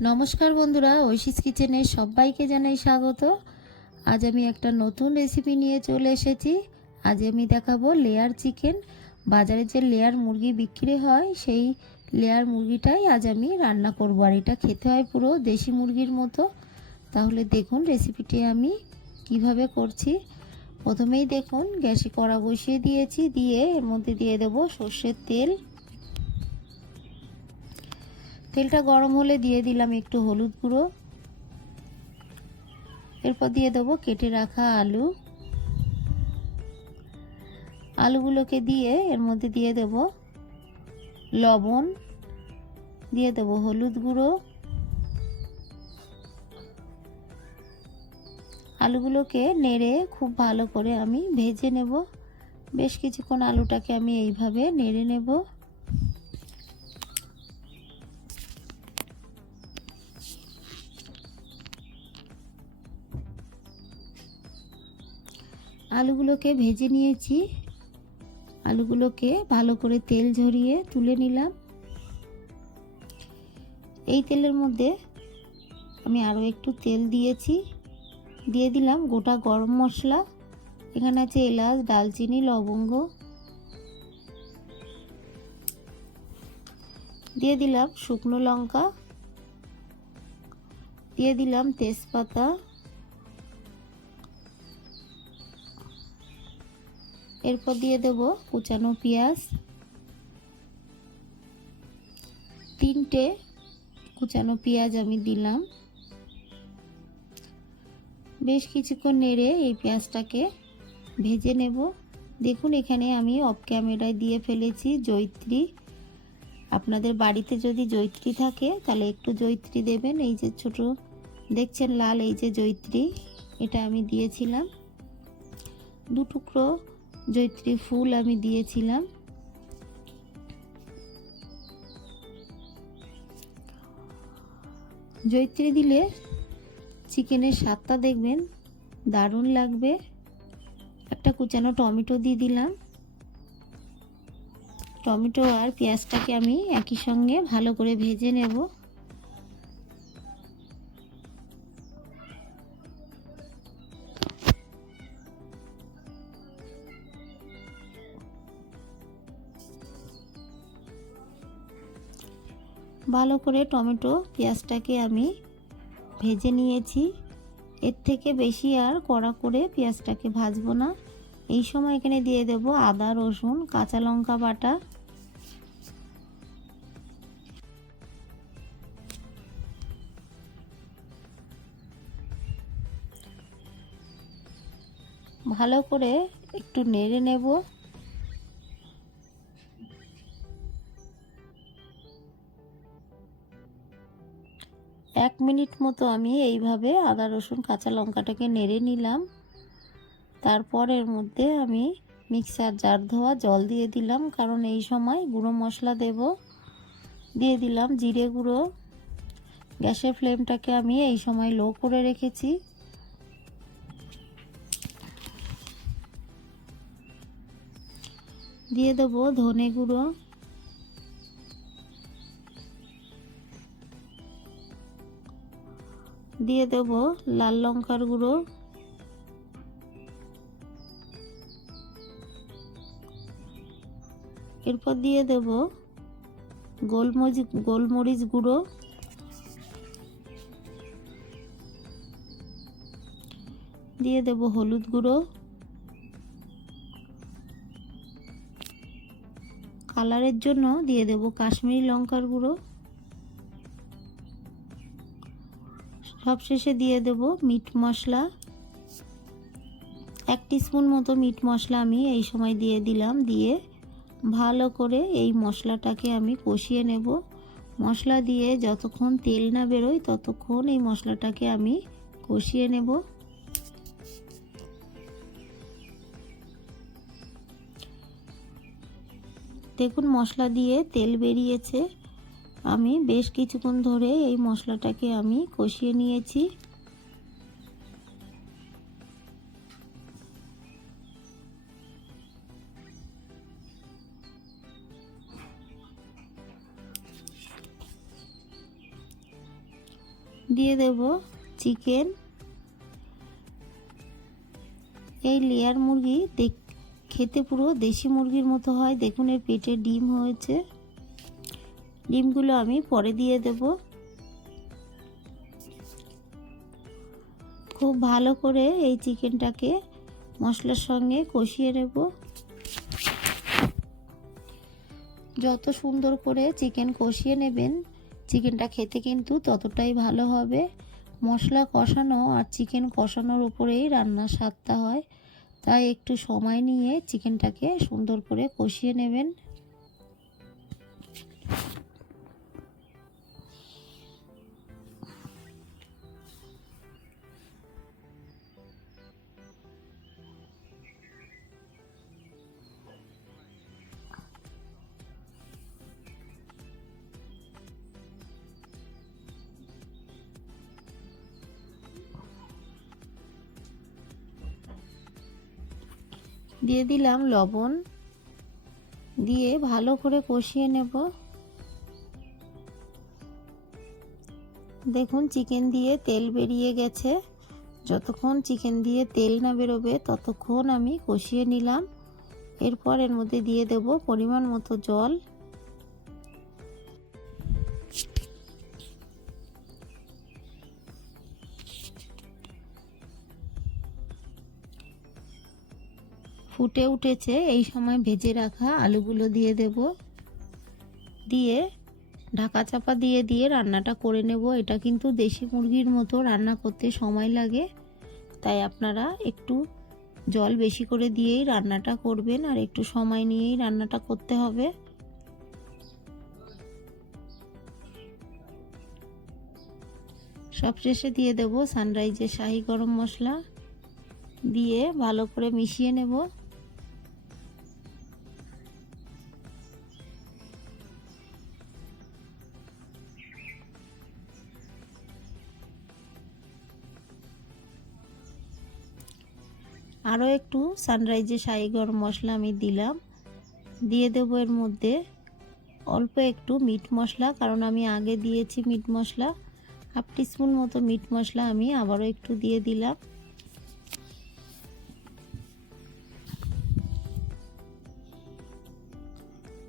নমস্কার বন্ধুরা, ঐশিস কিচেনে সবাইকে জানাই স্বাগত। আজ আমি একটা নতুন রেসিপি নিয়ে চলে এসেছি। আজ আমি দেখাবো লেয়ার চিকেন বাজারে যে লেয়ার মুরগি বিক্রি হয়, সেই লেয়ার মুরগিটাই আজ আমি রান্না করব। আর এটা খেতে হয় পুরো দেশি মুরগির মতো। তাহলে দেখুন রেসিপিটি আমি কীভাবে করছি। প্রথমেই দেখুন, গ্যাসে কড়া বসিয়ে দিয়েছি। দিয়ে এর মধ্যে দিয়ে দেবো সর্ষের তেল। তেলটা গরম হলে দিয়ে দিলাম একটু হলুদ গুঁড়ো। এরপর দিয়ে দেবো কেটে রাখা আলু। আলুগুলোকে দিয়ে এর মধ্যে দিয়ে দেব লবণ, দিয়ে দেব হলুদ গুঁড়ো। আলুগুলোকে নেড়ে খুব ভালো করে আমি ভেজে নেব। বেশ কিছুক্ষণ আলুটাকে আমি এইভাবে নেড়ে নেব। আলুগুলোকে ভেজে নিয়েছি। আলুগুলোকে ভালো করে তেল ঝরিয়ে তুলে নিলাম। এই তেলের মধ্যে আমি আরও একটু তেল দিয়েছি। দিয়ে দিলাম গোটা গরম মশলা। এখানে আছে এলাচ, ডালচিনি, লবঙ্গ। দিয়ে দিলাম শুকনো লঙ্কা। দিয়ে দিলাম তেজপাতা। এরপর দিয়ে দেব কুচানো পেঁয়াজ। তিনটে কুচানো পেঁয়াজ আমি দিলাম। বেশ কিছুক্ষণ নেড়ে এই পেঁয়াজটাকে ভেজে নেব। দেখুন, এখানে আমি অফ ক্যামেরায় দিয়ে ফেলেছি জৈত্রী আপনাদের বাড়িতে যদি জৈত্রী থাকে, তাহলে একটু জৈত্রী দেবেন। এই যে ছোট, দেখছেন লাল এই যে জৈত্রী এটা আমি দিয়েছিলাম। দু টুকরো জৈত্রী ফুল আমি দিয়েছিলাম। জৈত্রী দিলে চিকেনের স্বাদটা দেখবেন, দারুণ লাগবে। একটা কুচানো টমেটো দিয়ে দিলাম। টমেটো আর পেঁয়াজটাকে আমি একই সঙ্গে ভালো করে ভেজে নেব। ভালো করে টমেটো পেঁয়াজটাকে আমি ভেজে নিয়েছি। এর থেকে বেশি আর কড়া করে পেঁয়াজটাকে ভাজবো না। এই সময় এখানে দিয়ে দেব আদা, রসুন, কাঁচা লঙ্কা বাটা। ভালো করে একটু নেড়ে নেব। এক মিনিট মতো আমি এইভাবে আদা, রসুন, কাঁচা লঙ্কাটাকে নেড়ে নিলাম। তারপর এর মধ্যে আমি মিক্সার জার ধোয়া জল দিয়ে দিলাম, কারণ এই সময় গুঁড়ো মশলা দেব। দিয়ে দিলাম জিরে গুঁড়ো। গ্যাসের ফ্লেমটাকে আমি এই সময় লো করে রেখেছি। দিয়ে দেবো ধনে গুঁড়ো। দিয়ে দেব লাল লঙ্কার গুঁড়ো। এরপর দিয়ে দেব গোলমরিচ গোলমরিচ গুঁড়ো। দিয়ে দেব হলুদ গুঁড়ো। কালারের জন্য দিয়ে দেব কাশ্মীরি লঙ্কার গুঁড়ো। সবশেষে দিয়ে দেব মিট মশলা। এক স্পুন মতো মিট মশলা আমি এই সময় দিয়ে দিলাম, দিয়ে ভালো করে এই মশলাটাকে আমি কষিয়ে নেব। মশলা দিয়ে যতক্ষণ তেল না বেরোয় ততক্ষণ এই মশলাটাকে আমি কষিয়ে নেব। দেখুন মশলা দিয়ে তেল বেরিয়েছে। আমি বেশ কিছুক্ষণ ধরে এই মশলাটাকে আমি কষিয়ে নিয়েছি। দিয়ে দেব চিকেন। এই লেয়ার মুরগি দেখ, খেতে পুরো দেশি মুরগির মতো হয়। দেখুন, এর পেটে ডিম হয়েছে। ডিমগুলো আমি পরে দিয়ে দেব। খুব ভালো করে এই চিকেনটাকে মশলার সঙ্গে কষিয়ে নেব। যত সুন্দর করে চিকেন কষিয়ে নেবেন, চিকেনটা খেতে কিন্তু ততটাই ভালো হবে। মশলা কষানো আর চিকেন কষানোর উপরেই রান্নার স্বাদটা হয়। তাই একটু সময় নিয়ে চিকেনটাকে সুন্দর করে কষিয়ে নেবেন। দিয়ে দিলাম লবণ। দিয়ে ভালো করে কষিয়ে নেব। দেখুন চিকেন দিয়ে তেল বেরিয়ে গেছে। যতক্ষণ চিকেন দিয়ে তেল না বেরোবে, ততক্ষণ আমি কষিয়ে নিলাম। এরপর এর মধ্যে দিয়ে দেব পরিমাণ মতো জল। ফুটে উঠেছে, এই সময় ভেজে রাখা আলুগুলো দিয়ে দেব। দিয়ে ঢাকা চাপা দিয়ে দিয়ে রান্নাটা করে নেব। এটা কিন্তু দেশি মুরগির মতো রান্না করতে সময় লাগে, তাই আপনারা একটু জল বেশি করে দিয়েই রান্নাটা করবেন আর একটু সময় নিয়েই রান্নাটা করতে হবে। সবশেষে দিয়ে দেব সানরাইজের শাহি গরম মশলা। দিয়ে ভালো করে মিশিয়ে নেব। আরও একটু সানরাইজে শাহি গরম মশলা আমি দিলাম। দিয়ে দেবো এর মধ্যে অল্প একটু মিট মশলা, কারণ আমি আগে দিয়েছি মিট মশলা। হাফ টিস্পুন মতো মিট মশলা আমি আবারও একটু দিয়ে দিলাম।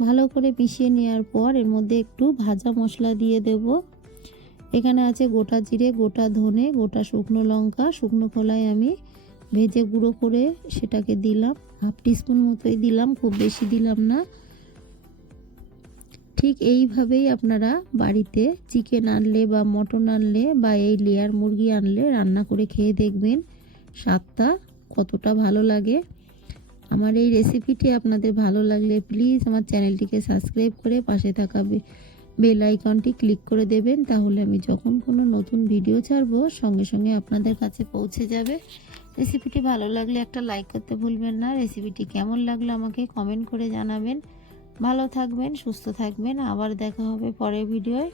ভালো করে মিশিয়ে নেওয়ার পর এর মধ্যে একটু ভাজা মশলা দিয়ে দেব। এখানে আছে গোটা জিরে, গোটা ধনে, গোটা শুকনো লঙ্কা, শুকনো খোলায় আমি ভেজে গুঁড়ো করে সেটাকে দিলাম। হাফ টিস্পুন মতোই দিলাম, খুব বেশি দিলাম না। ঠিক এইভাবেই আপনারা বাড়িতে চিকেন আনলে বা মটন আনলে বা এই লেয়ার মুরগি আনলে রান্না করে খেয়ে দেখবেন স্বাদটা কতটা ভালো লাগে। আমার এই রেসিপিটি আপনাদের ভালো লাগলে প্লিজ আমার চ্যানেলটিকে সাবস্ক্রাইব করে পাশে থাকা বেল আইকনটি ক্লিক করে দেবেন, তাহলে আমি যখন কোনো নতুন ভিডিও ছাড়বো সঙ্গে সঙ্গে আপনাদের কাছে পৌঁছে যাবে। রেসিপিটি ভালো লাগলে একটা লাইক করতে ভুলবেন না। রেসিপিটি কেমন লাগল আমাকে কমেন্ট করে জানাবেন। ভালো থাকবেন, সুস্থ থাকবেন। আবার দেখা হবে পরের ভিডিওয়